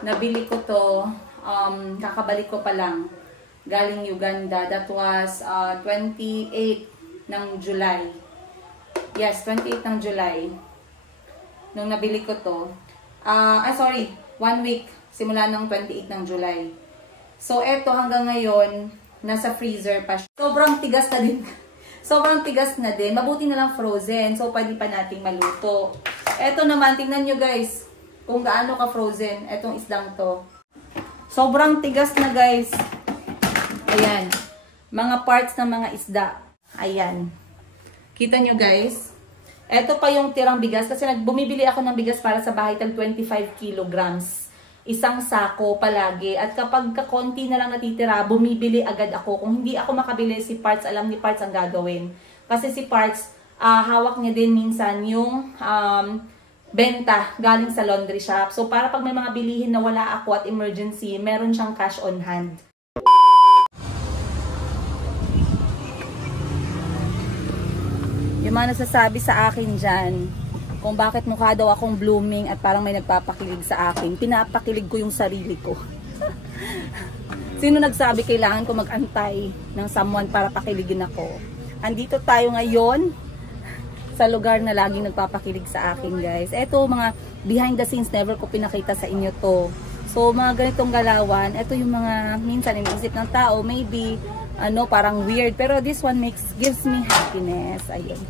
Nabili ko to, kakabalik ko pa lang. Galing Uganda. That was 28 ng July. Yes, 28 ng July. Nung nabili ko to. Sorry, 1 week. Simula ng 28 ng July. So, eto hanggang ngayon, nasa freezer pa siya. Sobrang tigas na din. Sobrang tigas na din. Mabuti na lang frozen. So, pwede pa nating maluto. Eto naman, tingnan nyo guys. Kung gaano ka frozen. Etong isdang to. Sobrang tigas na guys. Ayan. Mga parts ng mga isda. Ayan. Kita nyo guys. Eto pa yung tirang bigas. Kasi bumibili ako ng bigas para sa bahay tag 25 kilograms. Isang sako palagi. At kapag kakonti na lang natitira, bumibili agad ako. Kung hindi ako makabili, si Parts, alam ni Parts ang gagawin. Kasi si Parts, hawak niya din minsan yung benta galing sa laundry shop. So, para pag may mga bilihin na wala ako at emergency, meron siyang cash on hand. Yung mga nagsasabi sa akin dyan, kung bakit mukha daw akong blooming at parang may nagpapakilig sa akin, pinapakilig ko yung sarili ko. Sino nagsabi kailangan ko mag-antay ng someone para pakiligin ako? Andito tayo ngayon sa lugar na laging nagpapakilig sa akin, guys. Eto, mga behind the scenes, never ko pinakita sa inyo to. So, mga ganitong galawan, eto yung mga minsan iniisip ng tao, maybe, parang weird. Pero this one gives me happiness. Ayun.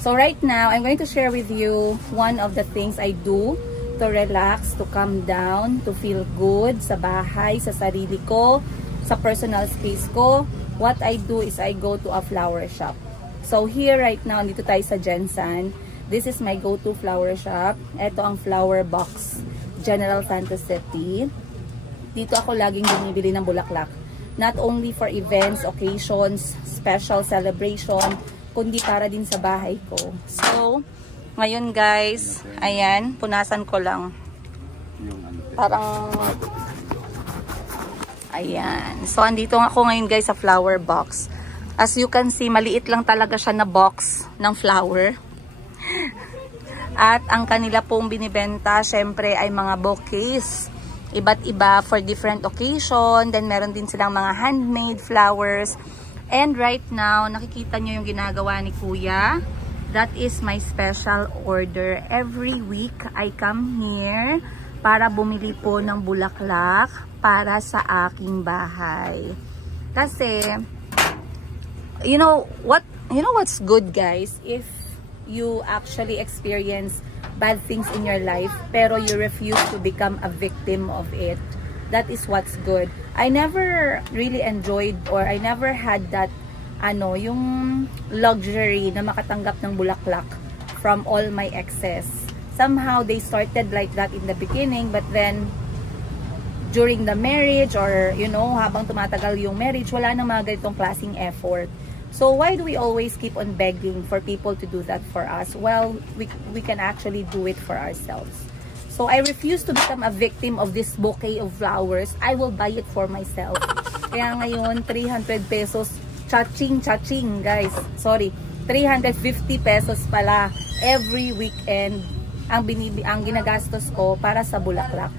So, right now, I'm going to share with you one of the things I do to relax, to calm down, to feel good sa bahay, sa sarili ko, sa personal space ko. What I do is I go to a flower shop. So, here right now, dito tayo sa Jensen. This is my go-to flower shop. Ito ang flower box, General Santos City. Dito ako laging bumibili ng bulaklak. Not only for events, occasions, special celebration, kundi para din sa bahay ko. So, ngayon guys, ayan, punasan ko lang. Parang, ayan. So, andito ako ngayon guys sa flower box. As you can see, maliit lang talaga siya na box ng flower. At ang kanila pong binibenta, syempre ay mga bouquets. Iba't iba for different occasion. Then meron din silang mga handmade flowers. And right now, nakikita nyo yung ginagawa ni Kuya. That is my special order. Every week, I come here para bumili po ng bulaklak para sa aking bahay. Kasi, you know what's good guys? If you actually experience bad things in your life, pero you refuse to become a victim of it, that is what's good. I never really enjoyed or I never had that yung luxury na makatanggap ng bulaklak from all my exes. Somehow they started like that in the beginning, but then during the marriage or habang tumatagal yung marriage, wala nang mga ganitong klaseng effort. So why do we always keep on begging for people to do that for us? Well, we can actually do it for ourselves. So I refuse to become a victim of this bouquet of flowers. I will buy it for myself. Kaya ngayon, 300 pesos, chaching guys. Sorry, 350 pesos pala every weekend ang ginagastos ko para sa bulaklak.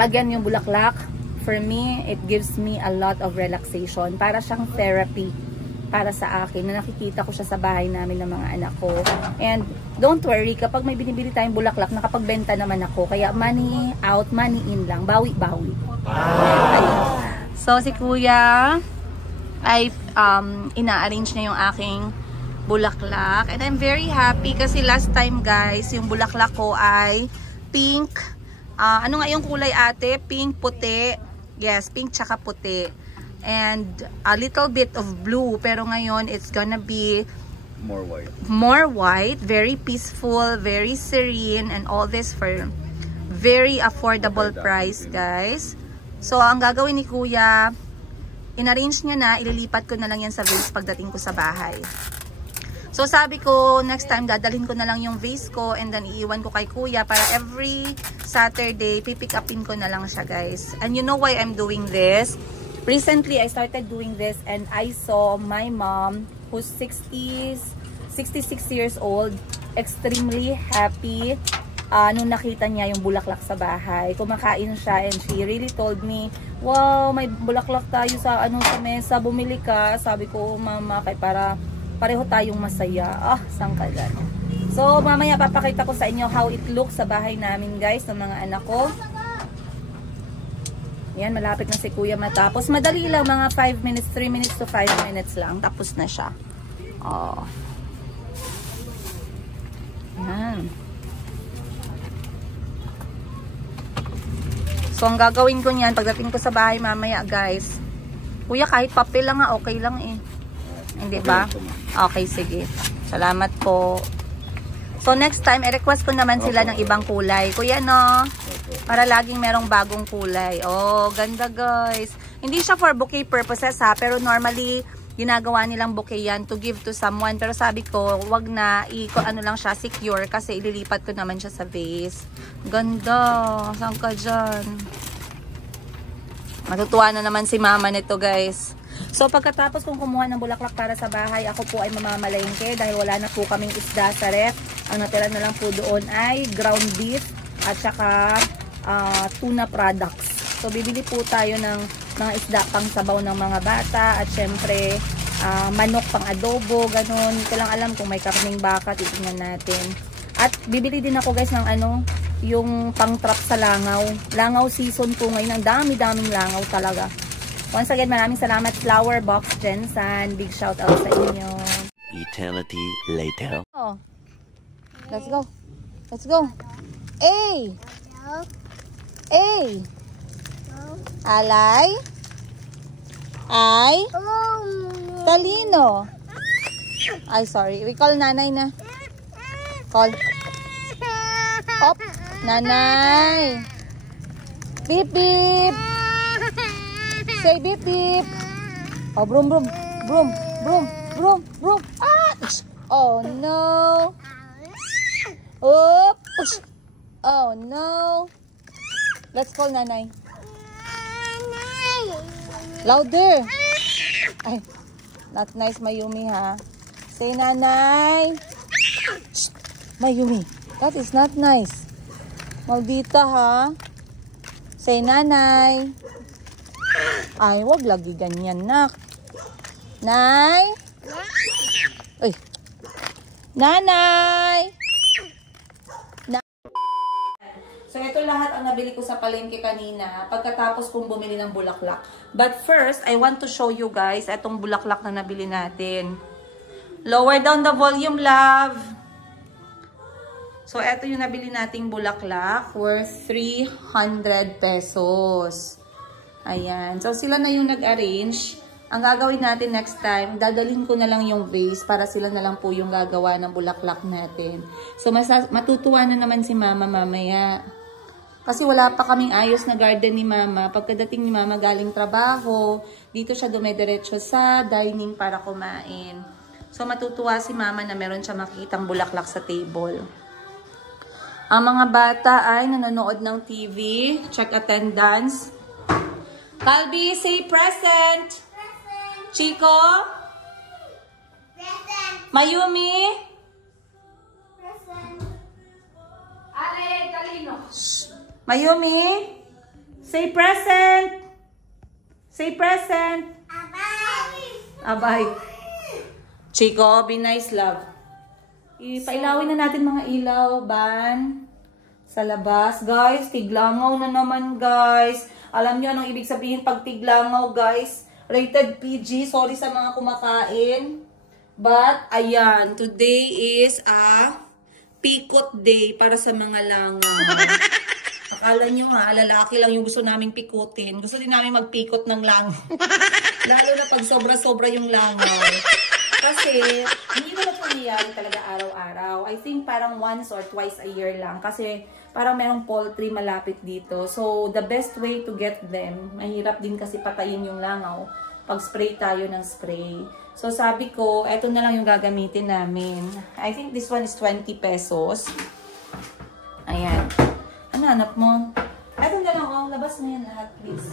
Again, yung bulaklak, for me, it gives me a lot of relaxation. Para siyang therapy para sa akin na nakikita ko siya sa bahay namin ng mga anak ko. And don't worry, kapag may binibili tayong bulaklak, nakapagbenta naman ako. Kaya money out, money in lang. Bawi-bawi. So, si Kuya ay ina-arrange niya yung aking bulaklak. And I'm very happy kasi last time guys, yung bulaklak ko ay pink. Ano nga yung kulay ate? Pink, puti. Yes, pink tsaka puti. And a little bit of blue. Pero ngayon, it's gonna be more white. More white. Very peaceful, very serene. And all this for very affordable price, guys. So, ang gagawin ni Kuya, in-arrange niya na, ililipat ko na lang yan sa vase pagdating ko sa bahay. So, sabi ko, next time, dadalhin ko na lang yung vase ko and then iiwan ko kay Kuya para every Saturday, pipick upin ko na lang siya, guys. And you know why I'm doing this? Recently, I started doing this and I saw my mom, who's 66 years old, extremely happy nung nakita niya yung bulaklak sa bahay. Kumakain siya and she really told me, wow, may bulaklak tayo sa sa mesa, bumili ka. Sabi ko, mama, kay para pareho tayong masaya. Saan ka dyan? So, mamaya papakita ko sa inyo how it looks sa bahay namin, guys, ng mga anak ko. Yan, malapit na si kuya matapos. Madali lang, mga 5 minutes, 3 minutes to 5 minutes lang. Tapos na siya. Yan. So, ang gagawin ko niyan, pagdating ko sa bahay mamaya, guys. Kuya, kahit papel lang okay lang eh. Hindi ba? Okay, sige. Salamat po. So, next time, i-request ko naman sila ng ibang kulay. Kuya, no? Para laging merong bagong kulay. Ganda, guys. Hindi siya for bouquet purposes, ha? Pero normally, ginagawa nilang bouquet yan to give to someone. Pero sabi ko, wag na, ano lang siya, secure. Kasi ililipat ko naman siya sa vase. Ganda. Saan ka dyan? Matutuwa na naman si mama nito, guys. So, pagkatapos kong kumuha ng bulaklak para sa bahay, ako po ay mamamalengke dahil wala na po kaming isda sa ref. Ang natira na lang po doon ay ground beef at saka tuna products. So, bibili po tayo ng mga isda pang sabaw ng mga bata at syempre manok pang adobo, ganun. Hindi ko lang alam kung may karning baka, titingnan natin. At bibili din ako, guys, ng yung pang trap sa langaw. Langaw season po ngayon. Ang dami-daming langaw talaga. Once again, maraming salamat Flower Box Jensen. Big shout out sa inyo. Eternity later. Let's go. Let's go. A. A. Alay. Ay. Talino. Ay, sorry. We call nanay na. Call. Op. Nanay. Beep, beep. Say beep, beep. Broom, broom. Broom, broom, broom, broom. Oh, no. Oops. Oh, no. Let's call nanay. Louder. Ay, not nice, Mayumi, ha? Say nanay. Mayumi, that is not nice. Maldita, ha? Say nanay. Ay, wag lagi ganyan, nak. Nay. Ay. Nanay. So, ito lahat ang nabili ko sa palengke kanina pagkatapos kong bumili ng bulaklak. But first, I want to show you guys itong bulaklak na nabili natin. Lower down the volume, love. So, ito yung nabili nating bulaklak worth 300 pesos. Ayan. So, sila na yung nag-arrange. Ang gagawin natin next time, dadalhin ko na lang yung vase para sila na lang po yung gagawa ng bulaklak natin. So, matutuwa na naman si mama mamaya. Kasi wala pa kaming ayos na garden ni mama. Pagkadating ni mama galing trabaho, dito siya dumediretso sa dining para kumain. So, matutuwa si mama na meron siya makikitang bulaklak sa table. Ang mga bata ay nanonood ng TV. Check attendance. Calby, say present. Present. Chico? Present. Mayumi? Present. Ale, Talino. Mayumi? Say present. Say present. Abay. Abay. Chico, be nice, love. Ipailawin na natin mga ilaw, ban. Sa labas. Guys, tiglangaw na naman, guys. Alam nyo anong ibig sabihin pag tiglangaw, guys? Rated PG. Sorry sa mga kumakain. But, ayan. Today is a pikot day para sa mga langaw. Akala nyo ha, lalaki lang yung gusto naming pikutin. Gusto din namin magpikot ng langaw. Lalo na pag sobra-sobra yung langaw. Kasi, hindi naman nangyayari talaga araw-araw. I think parang once or twice a year lang. Kasi, parang merong poultry malapit dito. So, the best way to get them, mahirap din kasi patayin yung langaw pag spray tayo ng spray. So, sabi ko, eto na lang yung gagamitin namin. I think this one is 20 pesos. Ayan. Ano hanap mo? Eto na lang, oh. Labas na yan lahat, please.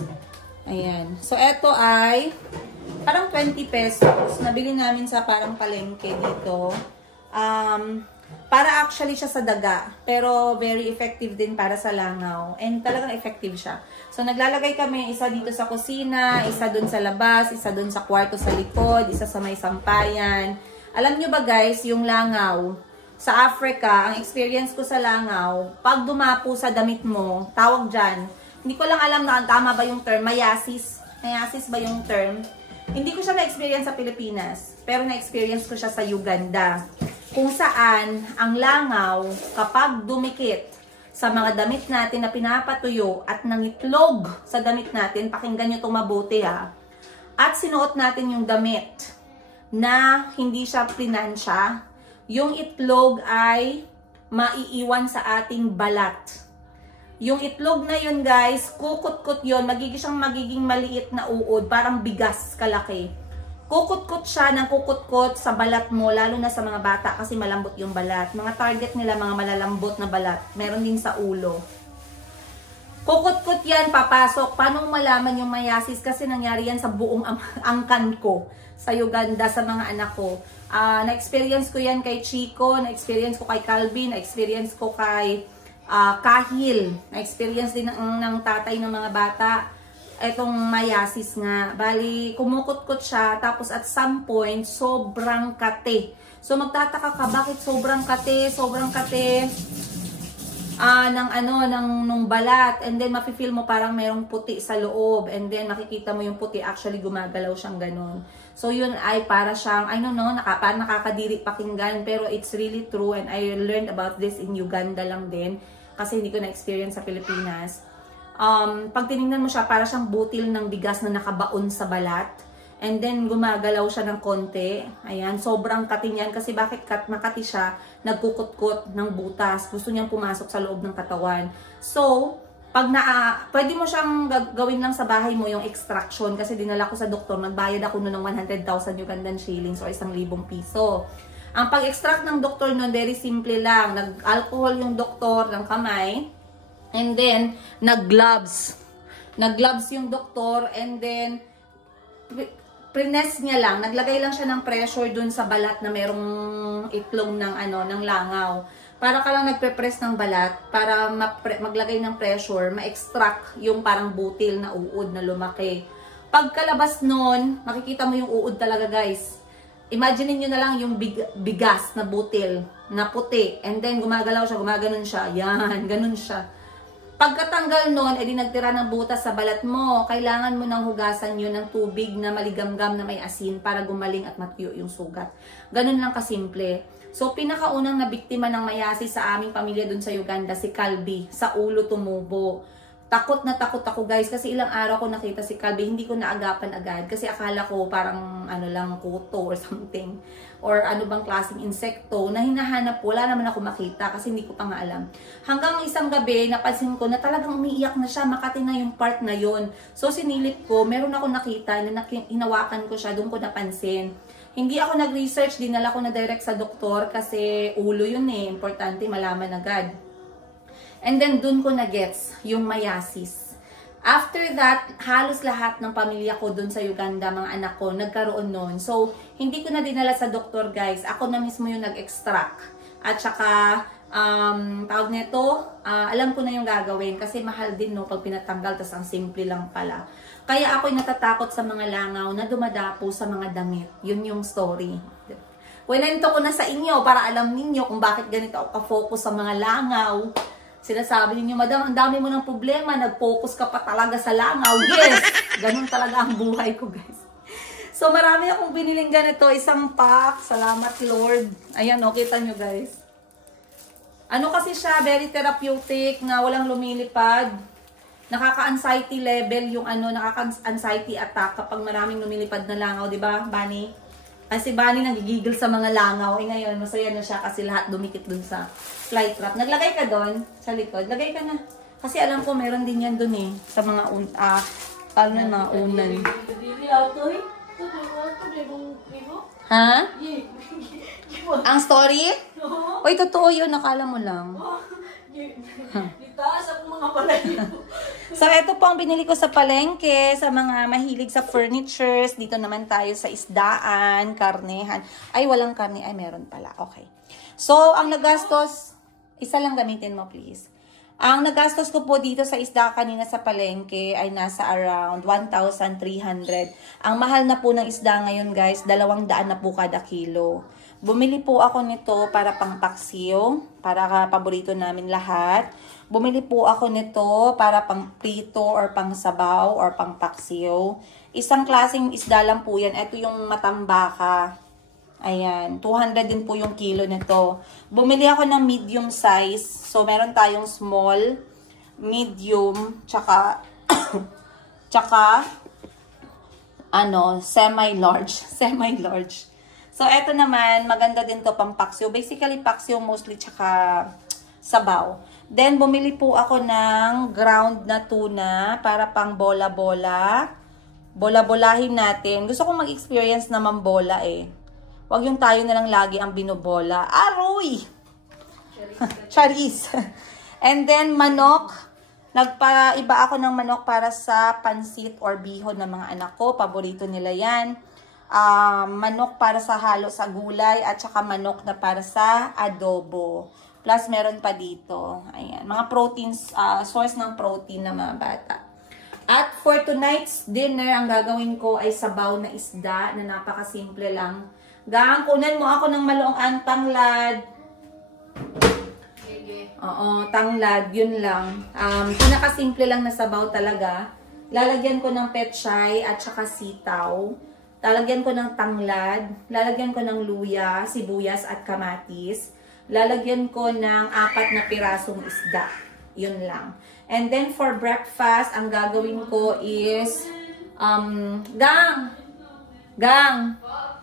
Ayan. So, eto ay parang 20 pesos. Nabili namin sa parang palengke dito. Para actually siya sa daga, pero very effective din para sa langaw. And talagang effective siya. So, naglalagay kami isa dito sa kusina, isa dun sa labas, isa dun sa kwarto sa likod, isa sa may sampayan. Alam nyo ba guys, yung langaw, sa Africa, ang experience ko sa langaw, pag dumapo sa damit mo, tawag dyan, hindi ko lang alam na tama ba yung term, mayasis. Mayasis ba yung term? Hindi ko siya na-experience sa Pilipinas, pero na-experience ko siya sa Uganda. Kung saan ang langaw kapag dumikit sa mga damit natin na pinapatuyo at nangitlog sa damit natin, pakinggan nyo itong mabuti ha, at sinuot natin yung damit na hindi siya plinansya, yung itlog ay maiiwan sa ating balat. Yung itlog na yun guys, kukut-kut yun, magiging maliit na uod, parang bigas kalaki. Kukut-kut siya ng kukut-kut sa balat mo, lalo na sa mga bata kasi malambot yung balat. Mga target nila, mga malalambot na balat. Meron din sa ulo. Kukut-kut yan, papasok. Paano malaman yung mayasis? Kasi nangyari yan sa buong angkan ko sa Uganda, sa mga anak ko. Na-experience ko yan kay Chico, na-experience ko kay Calvin, na-experience ko kay Kahil. Na-experience din ng tatay ng mga bata. Etong mayasis nga. Bali, kumukut-kut siya. Tapos at some point, sobrang kate. So, magtataka ka, bakit sobrang kate? Sobrang kate nung balat. And then, mafe-feel mo parang merong puti sa loob. And then, makikita mo yung puti. Actually, gumagalaw siyang ganun. So, yun ay para siyang, I don't know, parang nakakadiri pakinggan. Pero it's really true. And I learned about this in Uganda lang din. Kasi hindi ko na-experience sa Pilipinas. Pag tinignan mo siya, para siyang butil ng bigas na nakabaon sa balat. And then, gumagalaw siya ng konti. Ayan, sobrang kating yan. Kasi bakit makati siya, nagkukut-kut ng butas. Gusto niyang pumasok sa loob ng katawan. So, pwede mo siyang gawin lang sa bahay mo yung extraction. Kasi dinala ko sa doktor, nagbayad ako noon ng 100,000 Ugandan shillings or 1,000 piso. Ang pag-extract ng doktor noon, very simple lang. Nag-alcohol yung doktor ng kamay. And then, nag-gloves. Nag-gloves yung doktor and then, prines niya lang. Naglagay lang siya ng pressure dun sa balat na merong itlog ng langaw. Para ka lang nagpe-press ng balat, para maglagay ng pressure, ma-extract yung parang butil na uod na lumaki. Pagkalabas nun, makikita mo yung uod talaga guys. Imagine niyo na lang yung bigas na butil, na puti. And then, gumagalaw siya, gumaganon siya. Yan, ganun siya. Pagkatanggal nun, edi nagtira ng butas sa balat mo. Kailangan mo nang hugasan yun ng tubig na maligamgam na may asin para gumaling at matuyo yung sugat. Ganun lang kasimple. So, pinakaunang nabiktima ng mayasis sa aming pamilya dun sa Uganda, si Calvi. Sa ulo tumubo. Takot na takot ako guys kasi ilang araw ko nakita si Calvi, hindi ko naagapan agad kasi akala ko parang lang kuto or something or ano bang klaseng insekto na hinahanap ko, wala naman ako makita kasi hindi ko pa nga alam. Hanggang isang gabi napansin ko na talagang umiiyak na siya, makati na yung part na yon. So sinilip ko, meron ako nakita na hinawakan ko siya, doon ko napansin. Hindi ako nag-research, dinala ko na direct sa doktor kasi ulo yun importante malaman agad. And then, dun ko na-gets yung mayasis. After that, halos lahat ng pamilya ko dun sa Uganda, mga anak ko, nagkaroon nun. So, hindi ko na dinala sa doktor, guys. Ako na mismo yung nag-extract. At saka, tawag nito, alam ko na yung gagawin. Kasi mahal din, no, pag pinatanggal, tas ang simple lang pala. Kaya ako'y natatakot sa mga langaw na dumadapo sa mga damit. Yun yung story. Kwento ko na sa inyo para alam ninyo kung bakit ganito ako ka-focus sa mga langaw. Sinasabi ninyo, madam, ang dami mo ng problema, nag-focus ka pa talaga sa langaw. Yes! Ganun talaga ang buhay ko, guys. So, marami akong biniling ganito. Isang pack. Salamat, Lord. Ayan, kita nyo, guys. Ano kasi siya, very therapeutic, na walang lumilipad. Nakaka-anxiety level yung nakaka-anxiety attack kapag maraming lumilipad na langaw, di ba, Bunny? Kasi Bunny nagigigil sa mga langaw. Ngayon, masaya na siya kasi lahat dumikit dun sa fly trap. Naglagay ka doon sa likod. Lagay ka na. Kasi alam ko meron din yan doon sa mga unan. Ha? Ang story? Oy, totoo yun. Nakala mo lang. Itaas ako mga palayo. So, ito po ang binili ko sa palengke, sa mga mahilig sa furnitures. Dito naman tayo sa isdaan, karnehan. Ay, walang karne. Ay, meron pala. Okay. So, ang nagastos, isa lang gamitin mo please. Ang nagastos ko po dito sa isda kanina sa palengke ay nasa around 1,300. Ang mahal na po ng isda ngayon guys, 200 na po kada kilo. Bumili po ako nito para pang paksiw, para paborito namin lahat. Bumili po ako nito para pang prito or pang sabaw or pang paksiw. Isang klaseng isda lang po yan. Ito yung matambaka. Ayan, 200 din po yung kilo nito. Bumili ako ng medium size. So, meron tayong small, medium, tsaka, semi-large. Semi-large. So, eto naman, maganda din to pang paksiw. Basically, paksiw mostly, tsaka sabaw. Then, bumili po ako ng ground na tuna para pang bola-bola. Bola-bolahin natin. Gusto kong mag-experience naman bola eh. Huwag yung tayo na lang lagi ang binobola. Aroy! Charis. And then, manok. Nagpaiba ako ng manok para sa pansit or bihon ng mga anak ko. Paborito nila yan. Manok para sa halo sa gulay at saka manok na para sa adobo. Plus, meron pa dito. Ayan. Mga proteins, source ng protein ng mga bata. At for tonight's dinner, ang gagawin ko ay sabaw na isda na napakasimple lang. Gang, kunan mo ako ng maluang tanglad. Oo, tanglad, yun lang. Pinakasimple lang na sabaw talaga. Lalagyan ko ng pechay at saka sitaw. Lalagyan ko ng tanglad. Lalagyan ko ng luya, sibuyas at kamatis. Lalagyan ko ng 4 na pirasong isda. Yun lang. And then for breakfast, ang gagawin ko is Gang!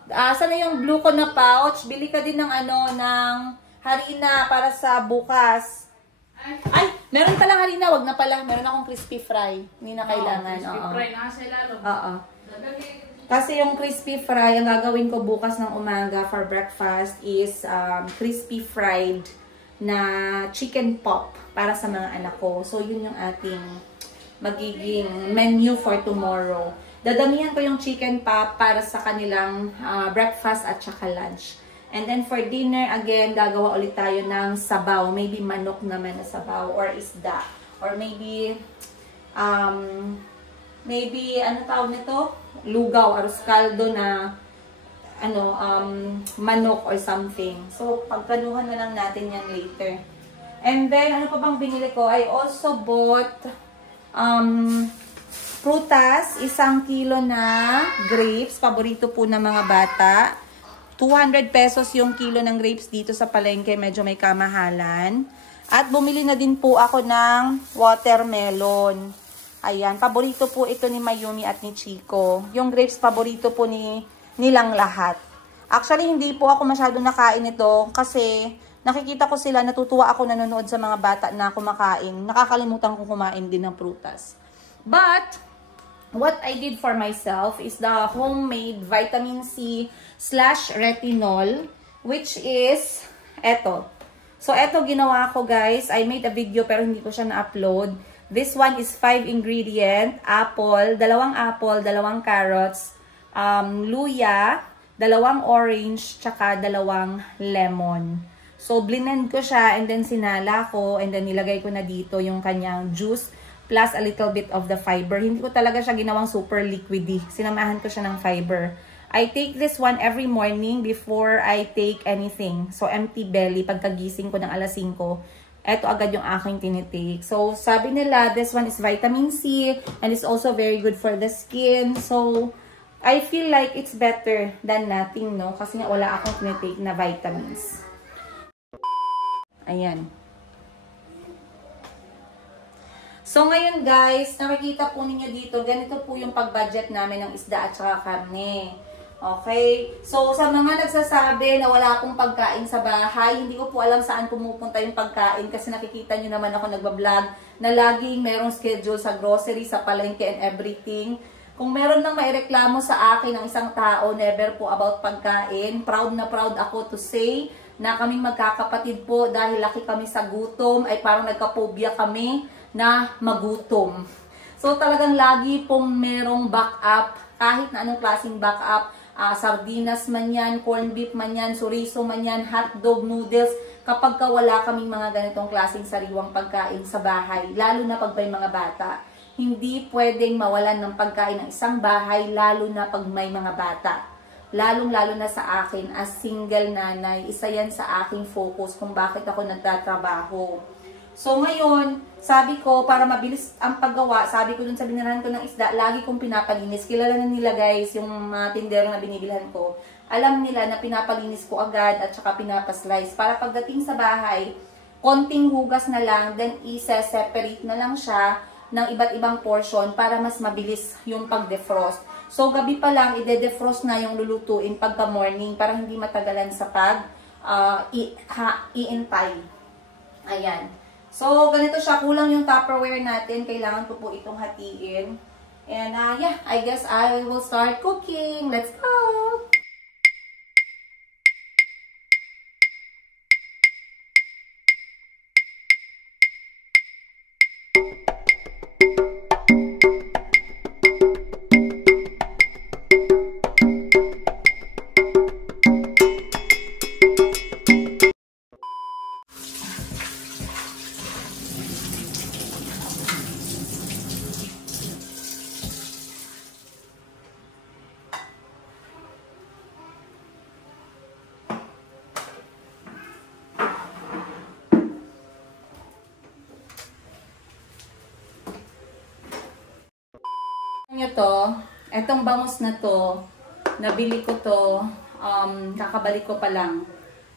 Sana yung blue ko na pouch? Bili ka din ng ng harina para sa bukas. Ay, meron palang harina. Wag na pala. Meron akong crispy fry. Hindi na kailangan. Crispy fry. Nasa ilalong. Oo. Kasi yung crispy fry, ang gagawin ko bukas ng umaga for breakfast is crispy fried na chicken pop para sa mga anak ko. So, yun yung ating magiging menu for tomorrow. Dadamihan ko yung chicken pop para sa kanilang breakfast at saka lunch. And then for dinner, again, gagawa ulit tayo ng sabaw. Maybe manok naman na sabaw or isda. Or maybe, ano tawag nito? Lugaw, arroz caldo na, manok or something. So, pagplanuhan na lang natin yan later. And then, ano pa bang binili ko? I also bought, prutas, 1 kilo na grapes, paborito po ng mga bata. 200 pesos yung kilo ng grapes dito sa palengke, medyo may kamahalan. At bumili na din po ako ng watermelon. Ayan, paborito po ito ni Mayumi at ni Chico. Yung grapes, paborito po nilang lahat. Actually, hindi po ako masyado nakain ito kasi nakikita ko sila, natutuwa ako nanonood sa mga bata na kumakain. Nakakalimutan kong kumain din ng prutas. But what I did for myself is the homemade vitamin C / retinol, which is eto. So, eto ginawa ko guys. I made a video pero hindi ko siya na-upload. This one is 5 ingredient. Apple, 2 apple, 2 carrots, luya, 2 orange, tsaka 2 lemon. So, blend ko siya and then sinala ko and then nilagay ko na dito yung kanyang juice plus a little bit of the fiber. Hindi ko talaga siya ginawang super liquidy. Sinamahan ko siya ng fiber. I take this one every morning before I take anything. So, empty belly. Pagkagising ko ng alas 5, eto agad yung aking tinitake. So, sabi nila, this one is vitamin C and it's also very good for the skin. So, I feel like it's better than nothing, no? Kasi nga wala akong tinitake na vitamins. Ayan. So, ngayon guys, nakikita po ninyo dito, ganito po yung pag-budget namin ng isda at saka karne. Okay? So, sa mga nagsasabi na wala akong pagkain sa bahay, hindi ko po alam saan pumupunta yung pagkain kasi nakikita nyo naman ako nagbablog na laging merong schedule sa grocery, sa palengke and everything. Kung meron nang maireklamo sa akin ng isang tao, never po about pagkain, proud na proud ako to say na kaming magkakapatid po dahil laki kami sa gutom, ay parang nagka-phobia kami na magutom. So, talagang lagi pong merong backup, kahit na anong klaseng backup, sardinas man yan, corned beef man yan, chorizo man yan, hotdog, noodles, kapag wala kaming mga ganitong klaseng sariwang pagkain sa bahay, lalo na pag may mga bata. Hindi pwedeng mawalan ng pagkain ng isang bahay, lalo na pag may mga bata. Lalong-lalo na sa akin, as single nanay, isa yan sa aking focus kung bakit ako nagtatrabaho. So ngayon, sabi ko, para mabilis ang paggawa, sabi ko dun sa binirahan ko ng isda, lagi kong pinapalinis. Kilala na nila guys, yung mga tindero na binibilhan ko. Alam nila na pinapalinis ko agad at saka pinapaslice. Para pagdating sa bahay, konting hugas na lang, then isa-separate na lang siya ng iba't ibang portion para mas mabilis yung pag-defrost. So gabi pa lang, ide-defrost na yung lulutuin pagka morning para hindi matagalan sa i-intay. Ayan. So, ganito siya. Kulang yung Tupperware natin. Kailangan ko po itong hatiin. And, yeah, I guess I will start cooking. Let's go! Nyo to, etong bangus na to, nabili ko to, kakabalik ko pa lang,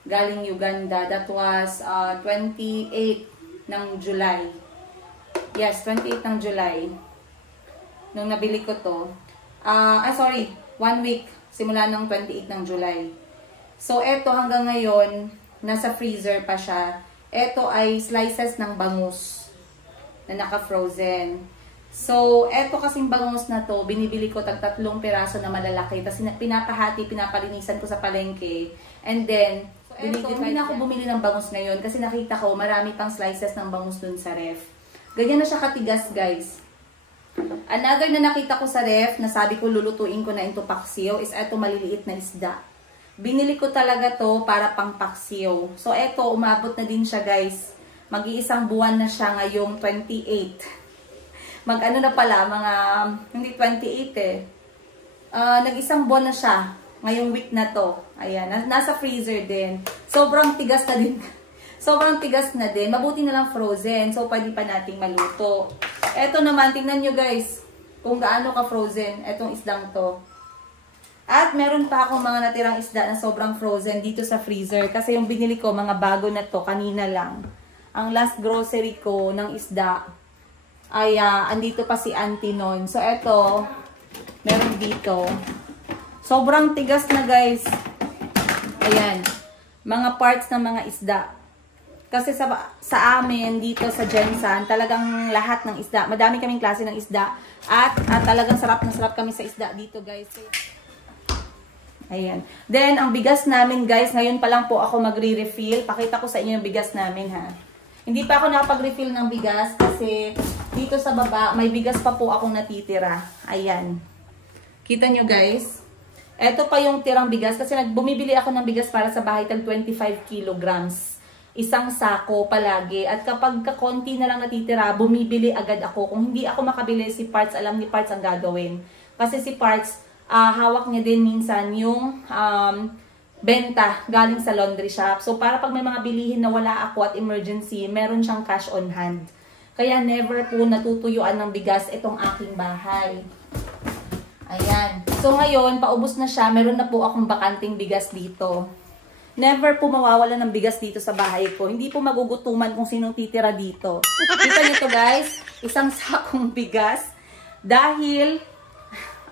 galing Uganda. That was 28 ng July. Yes, 28 ng July. Nung nabili ko to. Sorry, 1 week, simula ng 28 ng July. So, eto hanggang ngayon, nasa freezer pa siya. Eto ay slices ng bangus na naka-frozen. So, eto kasing bangus na to, binibili ko tag 3 piraso na malalaki. Tapos pinapahati, pinapalinisan ko sa palengke. And then, hindi na ako bumili ng bangus ngayon kasi nakita ko marami pang slices ng bangus dun sa ref. Ganyan na siya katigas, guys. Another na nakita ko sa ref, na sabi ko lulutuin ko na into paksiw, is eto maliliit na isda. Binili ko talaga to para pang paksiw. So, eto, umabot na din siya, guys. Mag-iisang buwan na siya ngayong 28. Mag-ano na pala, mga, hindi 28 eh. Nag-isang buwan na siya, ngayong week na to. Ayan, nasa freezer din. Sobrang tigas na din. Sobrang tigas na din. Mabuti na lang frozen, so pwede pa nating maluto. Eto naman, tingnan nyo guys, kung gaano ka frozen, etong isdang to. At meron pa akong mga natirang isda na sobrang frozen dito sa freezer. Kasi yung binili ko, mga bago na to, kanina lang. Ang last grocery ko ng isda, ay andito pa si auntie nun. So, eto, meron dito. Sobrang tigas na, guys. Ayan. Mga parts ng mga isda. Kasi sa amin, dito sa Jensan, talagang lahat ng isda. Madami kaming klase ng isda. At talagang sarap na sarap kami sa isda dito, guys. Ayan. Then, ang bigas namin, guys, ngayon pa lang po ako magre-refill. Pakita ko sa inyo yung bigas namin, ha. Hindi pa ako nakapag-refill ng bigas kasi dito sa baba, may bigas pa po akong natitira. Ayan. Kita nyo guys? Ito pa yung tirang bigas kasi bumibili ako ng bigas para sa bahay tag 25 kilograms. Isang sako palagi. At kapag kakonti na lang natitira, bumibili agad ako. Kung hindi ako makabili, si Parts, alam ni Parts ang gagawin. Kasi si Parts, hawak niya din minsan yung benta galing sa laundry shop. So, para pag may mga bilihin na wala ako at emergency, meron siyang cash on hand. Kaya never po natutuyuan ng bigas itong aking bahay. Ayan. So, ngayon, paubos na siya. Meron na po akong bakanting bigas dito. Never po mawawala ng bigas dito sa bahay ko. Hindi po magugutuman kung sinong titira dito. Kita niyo to guys, isang sakong bigas. Dahil,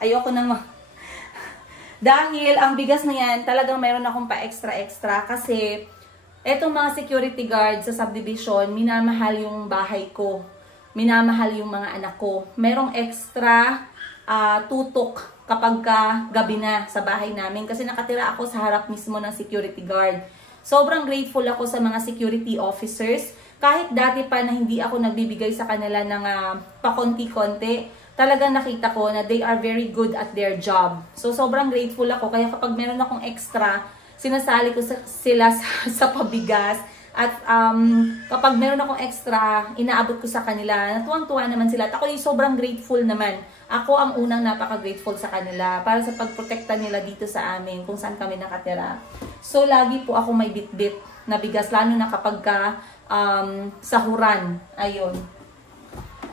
ayoko nang dahil ang bigas na yan, talagang meron akong pa-extra-extra kasi etong mga security guard sa subdivision, minamahal yung bahay ko. Minamahal yung mga anak ko. Merong extra tutok kapag gabi na sa bahay namin kasi nakatira ako sa harap mismo ng security guard. Sobrang grateful ako sa mga security officers. Kahit dati pa na hindi ako nagbibigay sa kanila ng pakonti-konti, talagang nakita ko na they are very good at their job. So, sobrang grateful ako. Kaya kapag meron akong extra, sinasali ko sila sa pabigas. At kapag meron akong extra, inaabot ko sa kanila. Natuwang-tuwa naman sila. At ako yung sobrang grateful naman. Ako ang unang napaka-grateful sa kanila para sa pagprotekta nila dito sa amin kung saan kami nakatira. So, lagi po ako may bit-bit na bigas, lalo na kapag sahuran. Ayun.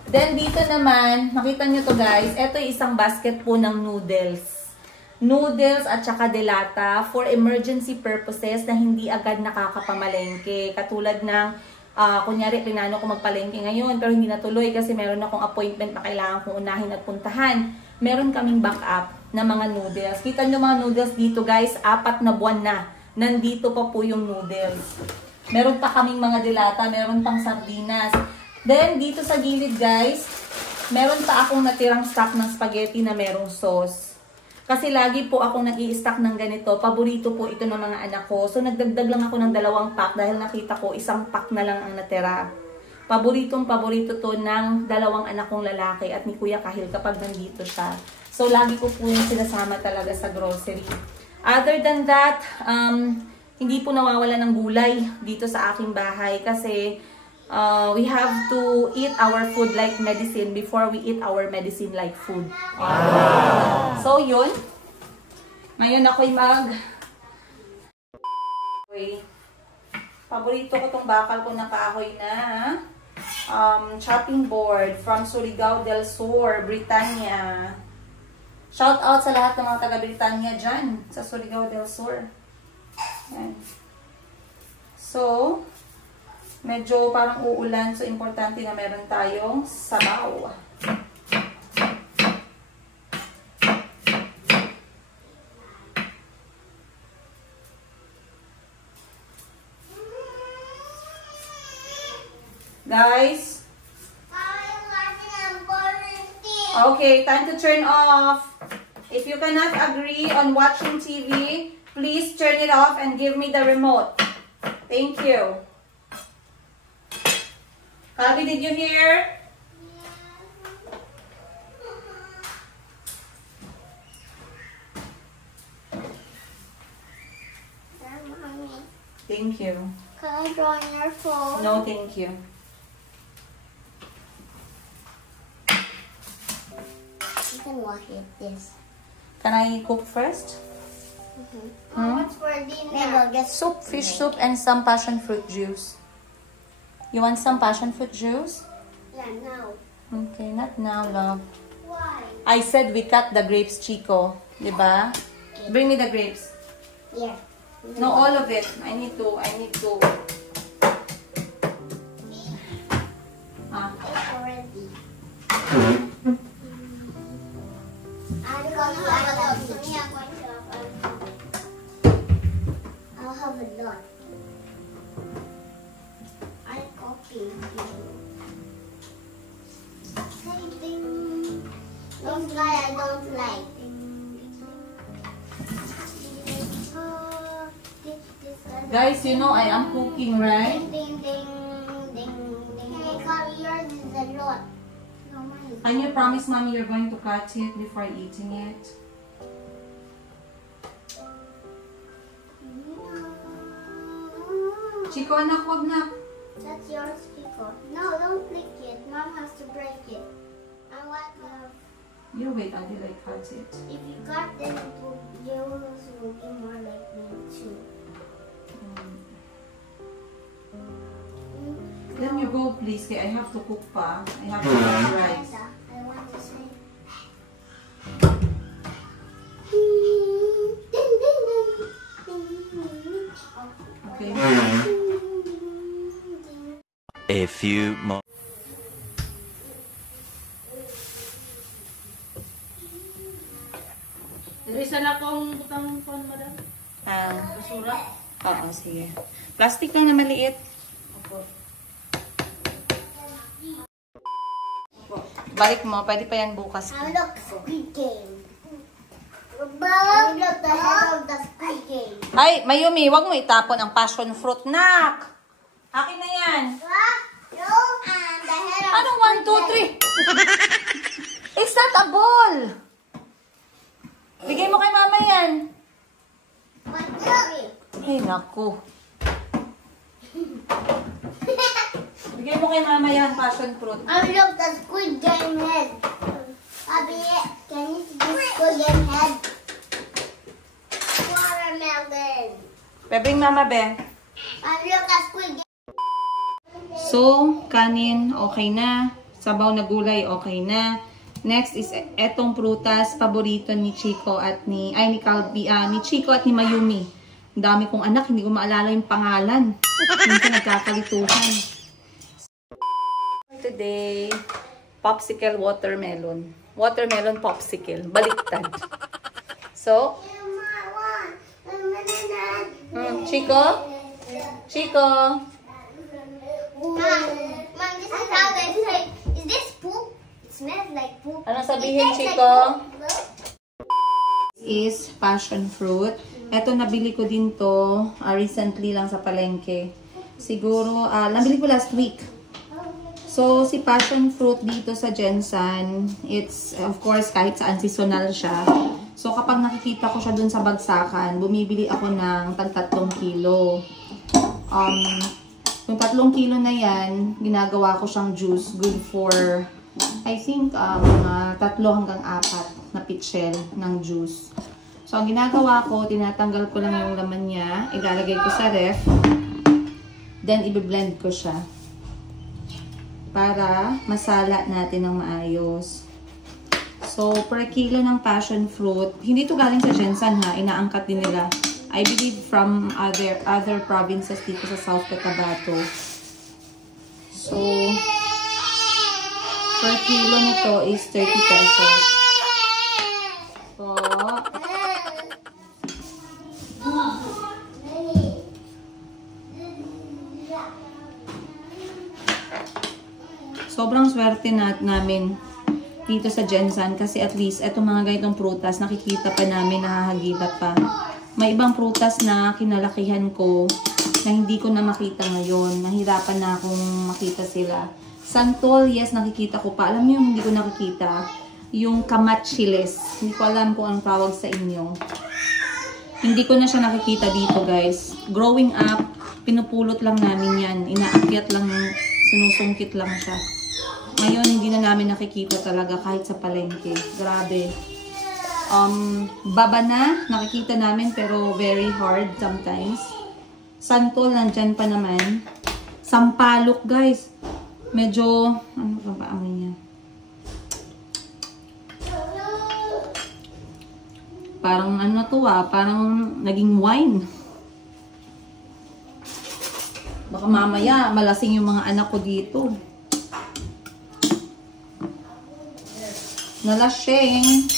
Then, dito naman, makita nyo to guys, ito yung isang basket po ng noodles. Noodles at saka delata for emergency purposes na hindi agad nakakapamalengke. Katulad ng, kunyari, plinano ko magpalengke ngayon, pero hindi natuloy kasi meron akong appointment na kailangan kong unahin at puntahan. Meron kaming backup na mga noodles. Kita nyo mga noodles dito guys, 4 na buwan na. Nandito pa po yung noodles. Meron pa kaming mga delata, meron pang sardinas. Then, dito sa gilid guys, meron pa akong natirang stock ng spaghetti na merong sauce. Kasi lagi po akong nag-i-stock ng ganito. Paborito po ito ng mga anak ko. So, nagdagdag lang ako ng 2 pack dahil nakita ko 1 pack na lang ang natira. Paborito to ng 2 anak kong lalaki at ni Kuya Kahil kapag nandito siya. So, lagi ko po yung sinasama talaga sa grocery. Other than that, hindi po nawawala ng gulay dito sa aking bahay kasi we have to eat our food like medicine before we eat our medicine like food. So, yun. Ngayon ako'y paborito ko tong bakal ko na kahoy na chopping board from Surigao del Sur, Britannia. Shout out sa lahat ng mga taga-Britannia dyan sa Surigao del Sur. Yan. So, medyo parang uulan, so importante na meron tayong sabaw. Guys? Okay, time to turn off. If you cannot agree on watching TV, please turn it off and give me the remote. Thank you. Kabi, did you hear? Thank you. Can I draw on your phone? No, thank you. You can wash it, this. Can I cook first? What's for dinner? Get Soup, fish soup, and some passion fruit juice. You want some passion fruit juice? Yeah, now. Okay, not now, love. Why? I said we cut the grapes, Chico. Diba? Bring me the grapes. Yeah. No, all of it. I need to. It's already. I'll have a lot. I'm cooking. Those guy I don't like. Guys, you know I am cooking, right? Ding, ding, ding, ding. Hey, Carl, yours is a lot. No, mine is Can you promise, Mommy, you're going to cut it before eating it? Chico, anak, wag na. That's yours, Pico. No, don't flick it. Mom has to break it. I want to. You wait until I cut it. If you cut, then yours will be more like me too. Let me go, please. I have to cook pa. I have to cook rice. I want to say. Okay. A few more. Isa na kong butang phone mo daw. Basura. Oo, sige. Plastic lang na maliit. Opo. Balik mo. Pwede pa yan bukas. I look Squid Game. I look the head of the Squid Game. Ay, Mayumi, wag mo itapon ang passion fruit, nak. Akin na yan. What? No, and the head of Anong 1, 2, 3? It's not a ball! Bigay mo kay mama yan. Ay, naku. Bigay mo kay mama yan, passion fruit. Look, the squid game head. Abby, can you see the squid game head? Watermelon. Bebing mama, be. Look, the squid game. So, kanin, okay na. Sabaw na gulay, okay na. Next is etong prutas, paborito ni Chico at ni Calvi, ni Chico at ni Mayumi. Ang dami kong anak, hindi ko maalala yung pangalan. Minsan nagkakalituhan. Today, popsicle watermelon. Watermelon popsicle. Baliktad. So, Chico? Chico? Mom, this is how they say. Is this poop? It smells like poop. Ano sabihin, Chico? Is passion fruit. Ito, nabili ko din to recently lang sa palengke. Siguro, nabili ko last week. So, si passion fruit dito sa Jensan, it's, of course, kahit saan seasonal siya. So, kapag nakikita ko siya dun sa bagsakan, bumibili ako ng tag 3 kilo. Yung 3 kilo na yan, ginagawa ko siyang juice. Good for, I think, 3 hanggang 4 na pitchel ng juice. So, ang ginagawa ko, tinatanggal ko lang yung laman niya, ilalagay ko sa ref, then i-blend ko siya para masala natin ng maayos. So, per kilo ng passion fruit, hindi ito galing sa Jensan ha, inaangkat din nila. I believe from other provinces dito sa South Cotabato. So, per kilo nito is 30 pesos. So, sobrang swerte namin dito sa Jensan kasi at least etong mga ganitong prutas nakikita pa namin, nahahagilap pa. May ibang prutas na kinalakihan ko na hindi ko na makita ngayon. Nahirapan na akong makita sila. Santol, yes, nakikita ko pa. Alam niyo yung hindi ko nakikita? Yung kamachiles. Hindi ko alam kung anong tawag sa inyo. Hindi ko na siya nakikita dito, guys. Growing up, pinupulot lang namin yan. Inaakyat lang, sinusungkit lang siya. Ngayon, hindi na namin nakikita talaga kahit sa palengke. Grabe. Baba na, nakikita namin pero very hard sometimes. Santol, nandyan pa naman. Sampalok, guys. Medyo, ano ba amoy niya? Parang ano to parang naging wine. Baka mamaya malasing yung mga anak ko dito. Nalasing.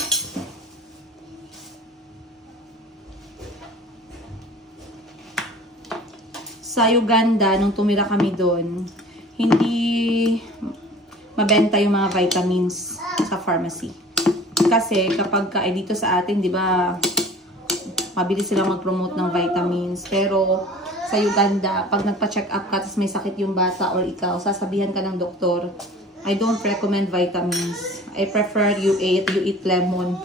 Sa Uganda, nung tumira kami doon, hindi mabenta yung mga vitamins sa pharmacy. Kasi kapag dito sa atin, di ba, mabilis silang mag-promote ng vitamins. Pero sa Uganda, pag nagpa-check up ka, tapos may sakit yung bata or ikaw, sasabihan ka ng doktor, I don't recommend vitamins. I prefer you eat lemon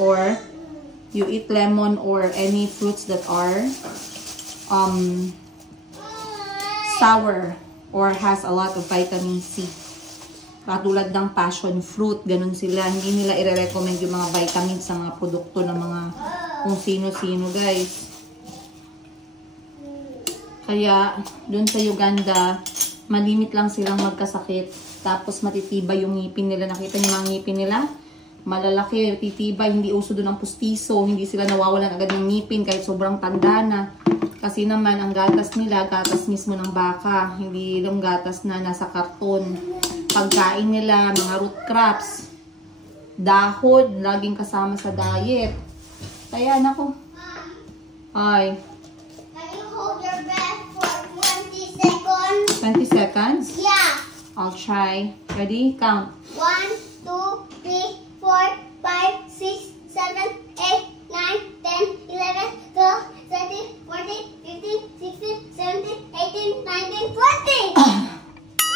or any fruits that are sour or has a lot of vitamin C. Katulad ng passion fruit, ganun sila. Hindi nila i-recommend yung mga vitamins sa mga produkto ng mga kung sino-sino, guys. Kaya, dun sa Uganda, malimit lang silang magkasakit. Tapos matitibay yung ngipin nila. Nakita niyo mga ngipin nila? Malalaki, titibay. Hindi uso dun ang pustiso. Hindi sila nawawalan agad ng ngipin kahit sobrang tanda na. Kasi naman, ang gatas nila, gatas mismo ng baka. Hindi yung gatas na nasa karton. Pagkain nila, mga root crops, dahon, laging kasama sa diet. Kaya, nako. Ay. Can you hold your breath for 20 seconds? 20 seconds? Yeah. I'll try. Ready? Count. 1, 2, 3, 4, 5, 6, 7, 8, 9, 10, 11, 12, 13, 14, 15, 16, 17, 18, 19, 20!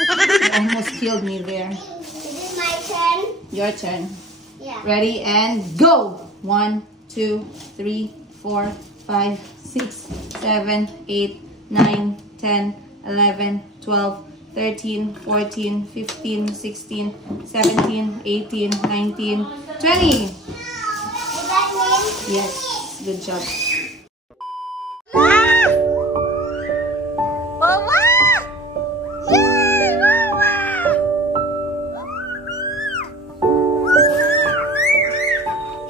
You almost killed me there. This is my turn. Your turn. Yeah. Ready and go! 1, 2, 3, 4, 5, 6, 7, 8, 9, 10, 11, 12, 13, 14, 15, 16, 17, 18, 19, 20. Is that me? Yes, good job. Mama! Yay! Mama!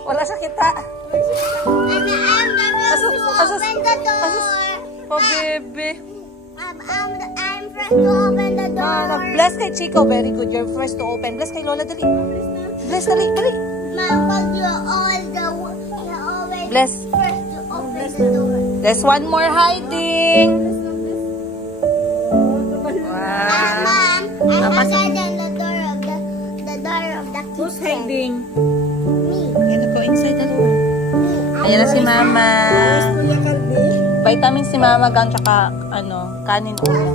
Wala siya kita. And I'm the first to open the door. Oh, baby. I'm first to open the door. Bless kay Chico. Very good. You're first to open. Bless kay Lola. Dali. Bless, dali. Dali. Mom, but you're always Bless. first to open the door. There's one more hiding. Wow. Mom, I'm hiding in the door of the kitchen. Who's hiding? Me. Yan go inside the door. Ayan na si Mama. Kuya Calvi? Vitamin si Mama gang tsaka kanin ulam.